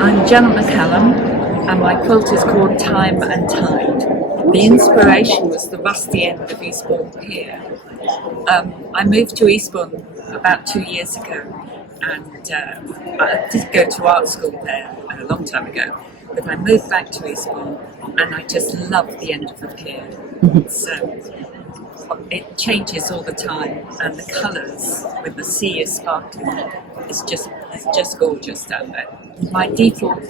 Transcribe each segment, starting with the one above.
I'm Janet McCallum, and my quilt is called Time and Tide. The inspiration was the rusty end of Eastbourne Pier. I moved to Eastbourne about 2 years ago, and I did go to art school there a long time ago, but I moved back to Eastbourne and I just love the end of the pier. So it changes all the time, and the colours when the sea is sparkling, it's just gorgeous down there. My default,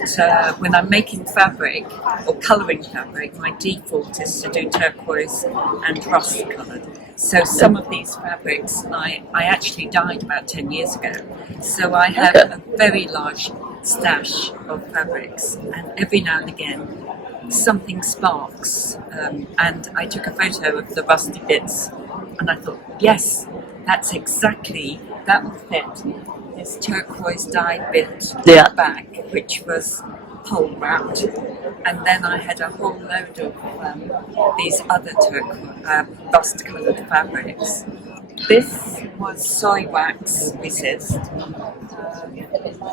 when I'm making fabric or colouring fabric, my default is to do turquoise and rust coloured. So some of these fabrics I actually dyed about 10 years ago. So I have a very large stash of fabrics, and every now and again something sparks, and I took a photo of the rusty bits and I thought, yes, that's exactly, that will fit this turquoise dyed bit at the back, which was pole wrapped, and then I had a whole load of these other rust coloured fabrics. This was soy wax resist.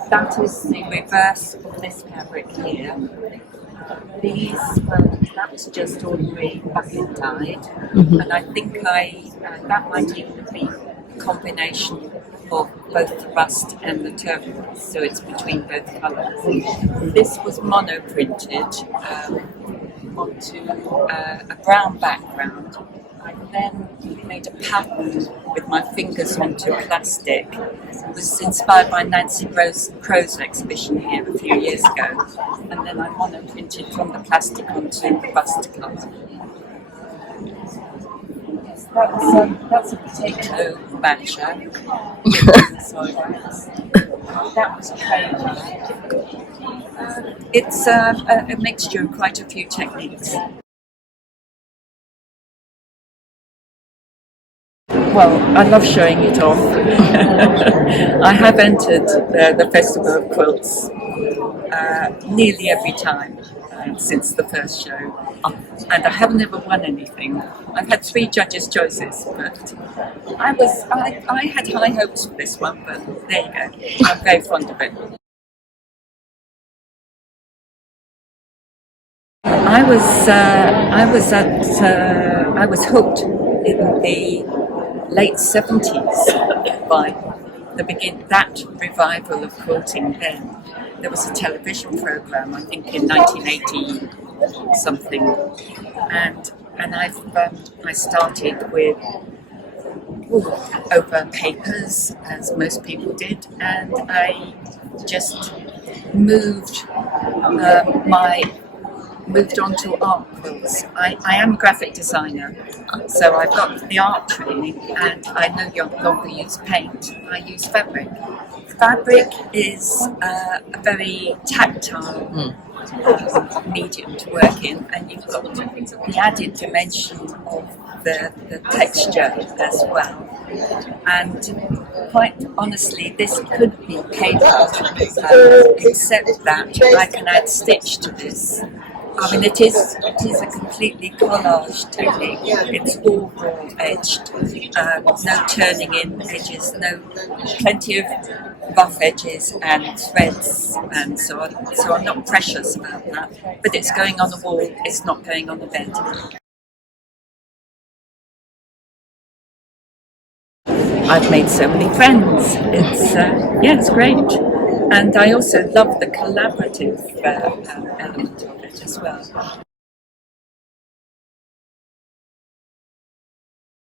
That is the reverse of this fabric here. That was just ordinary bucket dyed, and I think that might even be a combination of both the rust and the turquoise, so it's between both colours. This was mono printed onto a brown background. I then made a pattern with my fingers onto plastic. It was inspired by Nancy Crow's exhibition here a few years ago, and then I mono-printed from the plastic onto the rust colour. Yes, that's a potato matcher with soy wax. That was a cone. It's a mixture of quite a few techniques. Well, I love showing it off. I have entered the Festival of Quilts nearly every time since the first show, and I haven't ever won anything. I've had 3 judges' choices, but I had high hopes for this one, but there you go. I'm very fond of it. I was hooked in the late 70s by that revival of quilting. Then there was a television program, I think in 1980 something, and I started with over papers, as most people did, and I just moved on to art quilts. I am a graphic designer, so I've got the art training, and I no longer use paint, I use fabric. Fabric is a very tactile medium to work in, and you've got the added dimension of the texture as well. And quite honestly, this could be paper, except that I can add stitch to this. I mean, it is a completely collage technique. It's all raw edged, no turning in edges, plenty of rough edges and threads and so on. So I'm not precious about that. But it's going on the wall, it's not going on the bed. I've made so many friends. It's great. And I also love the collaborative element of it as well.